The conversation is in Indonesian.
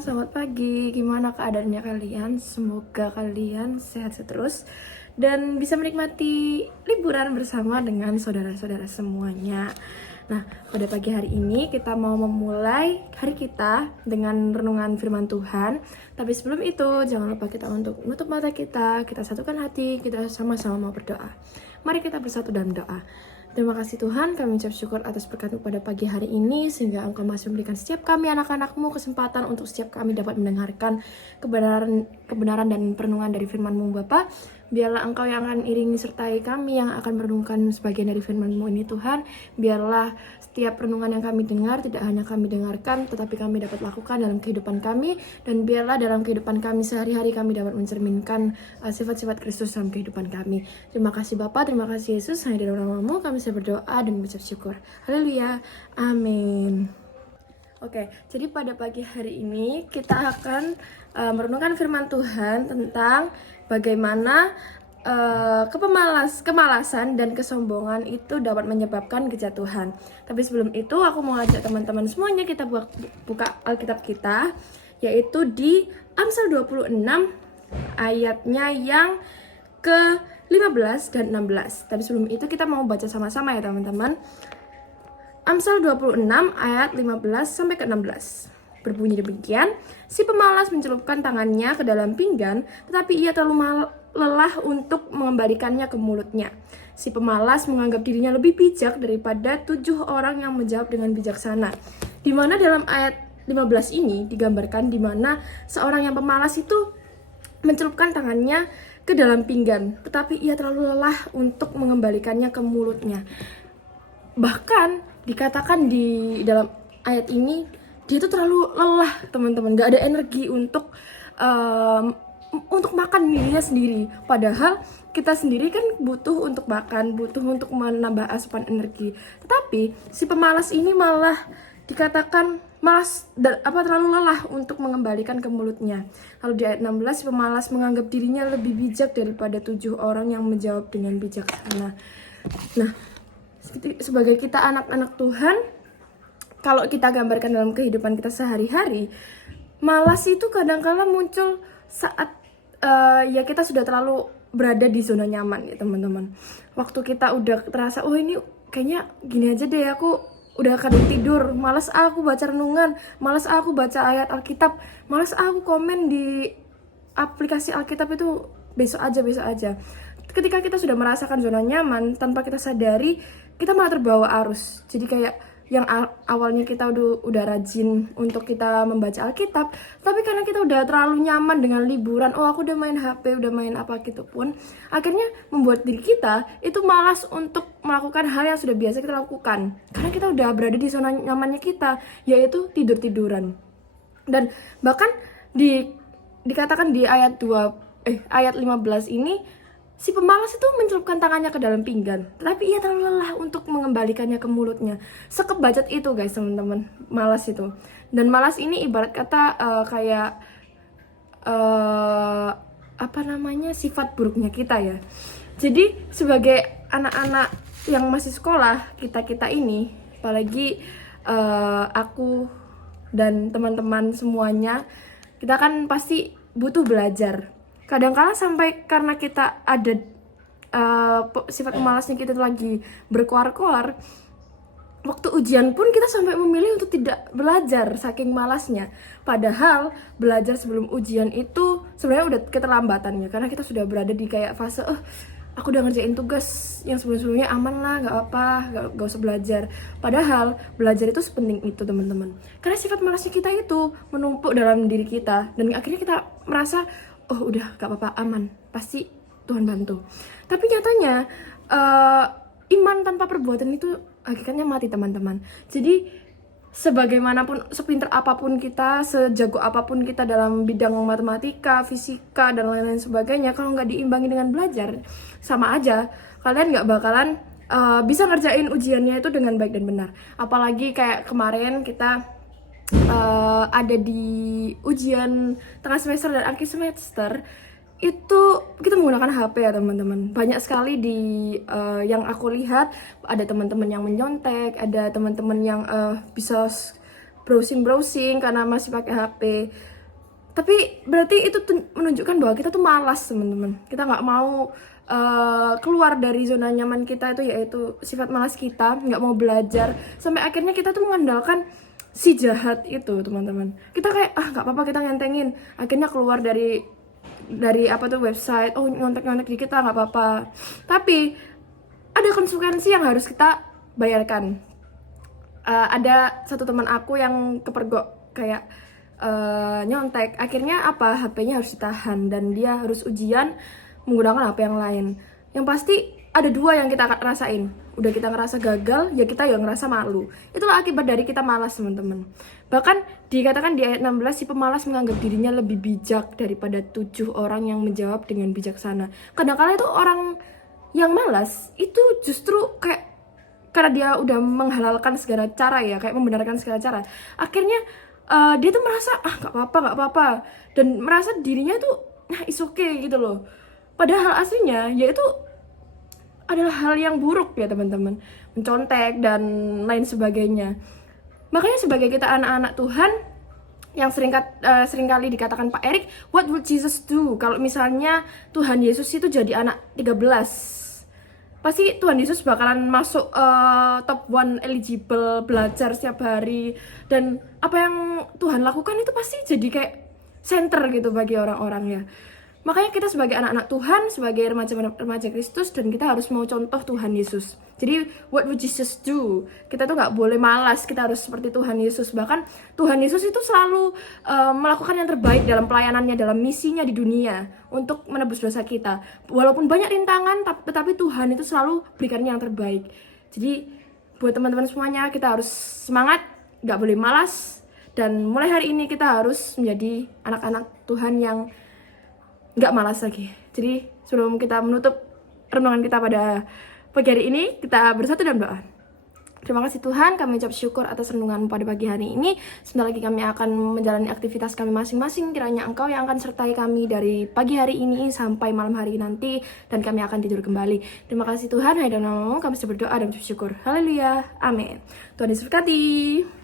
selamat pagi. Gimana keadaannya kalian? Semoga kalian sehat terus dan bisa menikmati liburan bersama dengan saudara-saudara semuanya. Nah, pada pagi hari ini kita mau memulai hari kita dengan renungan firman Tuhan. Tapi sebelum itu, jangan lupa kita untuk menutup mata kita satukan hati, kita sama-sama mau berdoa. Mari kita bersatu dalam doa. Terima kasih Tuhan, kami ucap syukur atas berkat-Mu pada pagi hari ini, sehingga Engkau masih memberikan setiap kami anak-anak-Mu kesempatan untuk setiap kami dapat mendengarkan kebenaran dan perenungan dari firman-Mu Bapa. Biarlah Engkau yang akan iringi sertai kami yang akan merenungkan sebagian dari firman-Mu ini Tuhan. Biarlah setiap renungan yang kami dengar tidak hanya kami dengarkan, tetapi kami dapat lakukan dalam kehidupan kami. Dan biarlah dalam kehidupan kami sehari-hari kami dapat mencerminkan sifat-sifat Kristus dalam kehidupan kami. Terima kasih Bapa, terima kasih Yesus. Hanya di dalam nama-Mu kami bisa berdoa dan mengucap syukur. Haleluya, amin. Oke, jadi pada pagi hari ini kita akan merenungkan firman Tuhan tentang bagaimana kemalasan dan kesombongan itu dapat menyebabkan kejatuhan. Tapi sebelum itu aku mau ajak teman-teman semuanya kita buka Alkitab kita, yaitu di Amsal 26 ayatnya yang ke-15 dan 16. Tapi sebelum itu kita mau baca sama-sama ya teman-teman. Amsal 26 ayat 15 sampai ke 16. Berbunyi demikian, si pemalas mencelupkan tangannya ke dalam pinggan, tetapi ia terlalu lelah untuk mengembalikannya ke mulutnya. Si pemalas menganggap dirinya lebih bijak daripada 7 orang yang menjawab dengan bijaksana. Di mana dalam ayat 15 ini digambarkan di mana seorang yang pemalas itu mencelupkan tangannya ke dalam pinggan, tetapi ia terlalu lelah untuk mengembalikannya ke mulutnya. Bahkan dikatakan di dalam ayat ini dia tuh terlalu lelah teman-teman, gak ada energi untuk makan dirinya sendiri. Padahal kita sendiri kan butuh untuk makan, butuh untuk menambah asupan energi. Tetapi si pemalas ini malah dikatakan terlalu lelah untuk mengembalikan ke mulutnya. Lalu di ayat 16 si pemalas menganggap dirinya lebih bijak daripada 7 orang yang menjawab dengan bijaksana. Nah, sebagai kita anak-anak Tuhan, kalau kita gambarkan dalam kehidupan kita sehari-hari, malas itu kadang-kala muncul saat ya kita sudah terlalu berada di zona nyaman ya teman-teman. Waktu kita udah terasa, oh ini kayaknya gini aja deh, aku udah kadang tidur, malas aku baca renungan, malas aku baca ayat Alkitab, malas aku komen di aplikasi Alkitab itu besok aja. Ketika kita sudah merasakan zona nyaman, tanpa kita sadari, kita malah terbawa arus. Jadi kayak yang awalnya kita udah rajin untuk kita membaca Alkitab, tapi karena kita udah terlalu nyaman dengan liburan, oh aku udah main HP, udah main apa gitu pun, akhirnya membuat diri kita itu malas untuk melakukan hal yang sudah biasa kita lakukan, karena kita udah berada di zona nyamannya kita, yaitu tidur-tiduran. Dan bahkan dikatakan di ayat 15 ini, si pemalas itu mencelupkan tangannya ke dalam pinggan, tetapi ia terlalu lelah untuk mengembalikannya ke mulutnya. Sekebajat itu guys teman-teman, malas itu. Dan malas ini ibarat kata sifat buruknya kita ya. Jadi sebagai anak-anak yang masih sekolah, kita ini, apalagi aku dan teman-teman semuanya, kita kan pasti butuh belajar. Kadang-kala sampai karena kita ada sifat pemalasnya kita lagi berkoar-koar, waktu ujian pun kita sampai memilih untuk tidak belajar saking malasnya. Padahal belajar sebelum ujian itu sebenarnya udah keterlambatannya, karena kita sudah berada di kayak fase aku udah ngerjain tugas yang sebelum-sebelumnya, aman lah, gak apa, gak usah belajar. Padahal belajar itu sepenting itu teman-teman, karena sifat malasnya kita itu menumpuk dalam diri kita, dan akhirnya kita merasa oh udah gak apa-apa, aman, pasti Tuhan bantu. Tapi nyatanya iman tanpa perbuatan itu hakikatnya mati teman-teman. Jadi sebagaimanapun, sepinter apapun kita, sejago apapun kita dalam bidang matematika, fisika, dan lain-lain sebagainya, kalau nggak diimbangi dengan belajar, sama aja kalian nggak bakalan bisa ngerjain ujiannya itu dengan baik dan benar. Apalagi kayak kemarin kita ada di ujian tengah semester dan akhir semester, itu kita menggunakan HP ya teman-teman. Banyak sekali yang aku lihat, ada teman-teman yang menyontek, ada teman-teman yang bisa browsing karena masih pakai HP. Tapi berarti itu menunjukkan bahwa kita tuh malas, teman-teman. Kita nggak mau keluar dari zona nyaman kita itu, yaitu sifat malas kita, nggak mau belajar, sampai akhirnya kita tuh mengandalkan si jahat itu, teman-teman. Kita kayak nggak apa-apa, kita ngentengin, akhirnya keluar dari apa tuh website, nyontek dikit nggak apa-apa. Tapi ada konsekuensi yang harus kita bayarkan. Ada satu teman aku yang kepergok kayak nyontek, akhirnya HP-nya harus ditahan dan dia harus ujian menggunakan HP yang lain. Yang pasti ada dua yang kita rasain. Udah kita ngerasa gagal, ya kita yang ngerasa malu. Itulah akibat dari kita malas, teman-teman. Bahkan dikatakan di ayat 16, si pemalas menganggap dirinya lebih bijak daripada 7 orang yang menjawab dengan bijaksana. Kadang-kala itu orang yang malas itu justru kayak karena dia udah menghalalkan segala cara ya, kayak membenarkan segala cara, akhirnya dia tuh merasa nggak apa-apa, dan merasa dirinya tuh it's okay gitu loh. Padahal aslinya yaitu adalah hal yang buruk ya, teman-teman, mencontek dan lain sebagainya. Makanya sebagai kita anak-anak Tuhan yang seringkali dikatakan Pak Erik, what would Jesus do? Kalau misalnya Tuhan Yesus itu jadi anak 13, pasti Tuhan Yesus bakalan masuk top 1 eligible, belajar setiap hari, dan apa yang Tuhan lakukan itu pasti jadi kayak center gitu bagi orang-orang ya. Makanya kita sebagai anak-anak Tuhan, sebagai remaja Kristus, dan kita harus mau contoh Tuhan Yesus. Jadi what would Jesus do? Kita tuh nggak boleh malas, kita harus seperti Tuhan Yesus. Bahkan Tuhan Yesus itu selalu melakukan yang terbaik dalam pelayanannya, dalam misinya di dunia untuk menebus dosa kita. Walaupun banyak rintangan, tetapi Tuhan itu selalu berikan yang terbaik. Jadi buat teman-teman semuanya, kita harus semangat, nggak boleh malas, dan mulai hari ini kita harus menjadi anak-anak Tuhan yang nggak malas lagi. Jadi sebelum kita menutup renungan kita pada pagi hari ini, kita bersatu dalam doa. Terima kasih Tuhan, kami ucap syukur atas renungan pada pagi hari ini. Sebentar lagi kami akan menjalani aktivitas kami masing-masing. Kiranya Engkau yang akan sertai kami dari pagi hari ini sampai malam hari nanti, dan kami akan tidur kembali. Terima kasih Tuhan, hai dan kami berdoa dan ucap syukur. Haleluya, amin. Tuhan Yesus berkati.